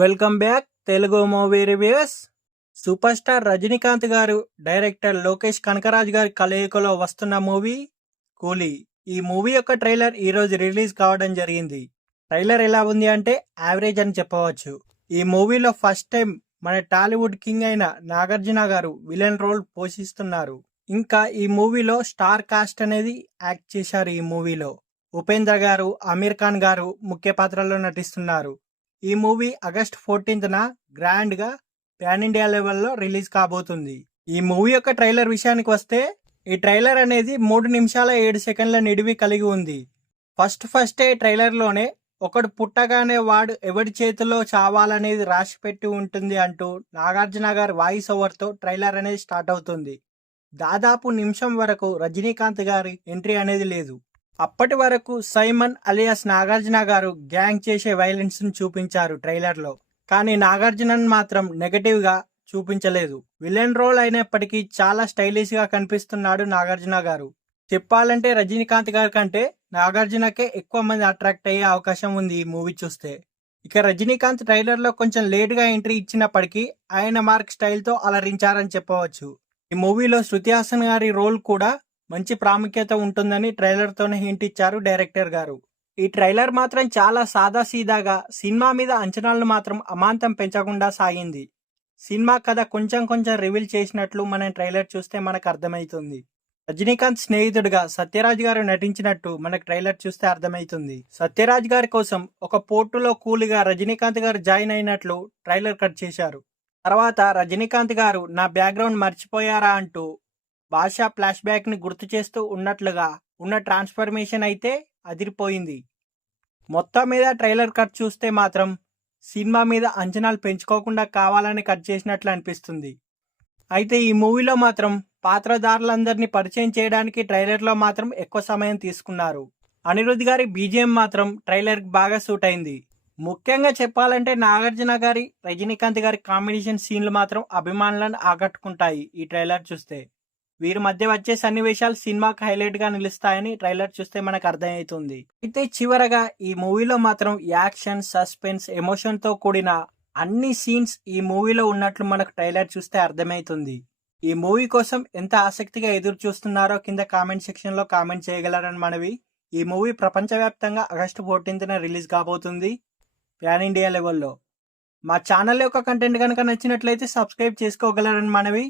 Welcome back Telugu movie reviews. Super star Rajinikanth గారు, director Lokesh Kanagaraj గారి కలయికలో వస్తున్న మూవీ కూలీ. ఈ మూవీ యొక్క ట్రైలర్ ఈ రోజు రిలీజ్ కావడం జరిగింది. ట్రైలర్ ఎలా ఉంది అంటే యావరేజ్ అని చెప్పవచ్చు. ఈ మూవీలో ఫస్ట్ టైం మన టాలీవుడ్ కింగ్ అయిన నాగార్జున గారు విలన్ రోల్ పోషిస్తున్నారు. ఇంకా ఈ మూవీలో స్టార్ కాస్ట్ అనేది యాక్ట్ చేశారు. ఈ మూవీలో ఉపేంద్ర గారు, అమీర్ ఖాన్ గారు ముఖ్య పాత్రల్లో నటిస్తున్నారు. ఈ మూవీ ఆగస్ట్ 14న గ్రాండ్ గా పాన్ ఇండియా లెవెల్లో రిలీజ్ కాబోతుంది. ఈ మూవీ యొక్క ట్రైలర్ విషయానికి వస్తే, ఈ ట్రైలర్ అనేది 3 నిమిషాల 7 సెకండ్ల నిడివి కలిగి ఉంది. ఫస్టే ట్రైలర్ లోనే ఒకడు పుట్టగానే వాడు ఎవడి చేతిలో చావాలనేది రాసి పెట్టి ఉంటుంది అంటూ నాగార్జున గారి వాయిస్ ఓవర్ తో ట్రైలర్ అనేది స్టార్ట్ అవుతుంది. దాదాపు నిమిషం వరకు రజనీకాంత్ గారి ఎంట్రీ అనేది లేదు. అప్పటి వరకు సైమన్ అలియాస్ నాగార్జున గారు గ్యాంగ్ చేసే వైలెన్స్ ను చూపించారు ట్రైలర్ లో. కానీ నాగార్జునన్ మాత్రం నెగటివ్ గా చూపించలేదు. విలన్ రోల్ అయినప్పటికీ చాలా స్టైలిష్ గా కనిపిస్తున్నాడు నాగార్జున గారు. చెప్పాలంటే రజనీకాంత్ గారి కంటే నాగార్జునకే ఎక్కువ మంది అట్రాక్ట్ అయ్యే అవకాశం ఉంది ఈ మూవీ చూస్తే. ఇక రజనీకాంత్ ట్రైలర్ లో కొంచెం లేట్ గా ఎంట్రీ ఇచ్చినప్పటికీ ఆయన మార్క్ స్టైల్ తో అలరించారని చెప్పవచ్చు. ఈ మూవీలో శృతి హాసన్ గారి రోల్ కూడా మంచి ప్రాముఖ్యత ఉంటుందని ట్రైలర్ తోనే హింట్ ఇచ్చారు డైరెక్టర్ గారు. ఈ ట్రైలర్ మాత్రం చాలా సాదా సీదాగా సినిమా మీద అంచనాలను మాత్రం అమాంతం పెంచకుండా సాగింది. సినిమా కథ కొంచెం రివీల్ చేసినట్లు మనం ట్రైలర్ చూస్తే మనకు అర్థమవుతుంది. రజనీకాంత్ స్నేహితుడిగా సత్యరాజ్ గారు నటించినట్టు మనకు ట్రైలర్ చూస్తే అర్థమవుతుంది. సత్యరాజ్ గారి కోసం ఒక పోర్టులో కూలిగా రజనీకాంత్ గారు జాయిన్ అయినట్లు ట్రైలర్ కట్ చేశారు. తర్వాత రజనీకాంత్ గారు నా బ్యాక్గ్రౌండ్ మర్చిపోయారా అంటూ భాషా ఫ్లాష్ బ్యాక్ ని గుర్తు చేస్తూ ఉన్నట్లుగా ఉన్న ట్రాన్స్ఫర్మేషన్ అయితే అదిరిపోయింది. మొత్తం మీద ట్రైలర్ కట్ చూస్తే మాత్రం సినిమా మీద అంచనాలు పెంచుకోకుండా కావాలని కట్ చేసినట్లు అనిపిస్తుంది. అయితే ఈ మూవీలో మాత్రం పాత్రధారులందరినీ పరిచయం చేయడానికి ట్రైలర్ లో మాత్రం ఎక్కువ సమయం తీసుకున్నారు. అనిరుద్ధ్ గారి బీజిఎం మాత్రం ట్రైలర్ కి బాగా సూట్ అయింది. ముఖ్యంగా చెప్పాలంటే నాగార్జున గారి, రజనీకాంత్ గారి కాంబినేషన్ సీన్లు మాత్రం అభిమానులను ఆకట్టుకుంటాయి. ఈ ట్రైలర్ చూస్తే వీరి మధ్య వచ్చే సన్నివేశాలు సినిమాకి హైలైట్ గా నిలుస్తాయని ట్రైలర్ చూస్తే మనకు అర్థమవుతుంది. అయితే చివరగా ఈ మూవీలో మాత్రం యాక్షన్, సస్పెన్స్, ఎమోషన్ తో కూడిన అన్ని సీన్స్ ఈ మూవీలో ఉన్నట్లు మనకు ట్రైలర్ చూస్తే అర్థమవుతుంది. ఈ మూవీ కోసం ఎంత ఆసక్తిగా ఎదురు చూస్తున్నారో కింద కామెంట్ సెక్షన్ లో కామెంట్ చేయగలరని మనవి. ఈ మూవీ ప్రపంచవ్యాప్తంగా ఆగస్టు 14న రిలీజ్ కాబోతుంది పాన్ ఇండియా లెవెల్లో. మా ఛానల్ యొక్క కంటెంట్ కనుక నచ్చినట్లయితే సబ్స్క్రైబ్ చేసుకోగలరని మనవి.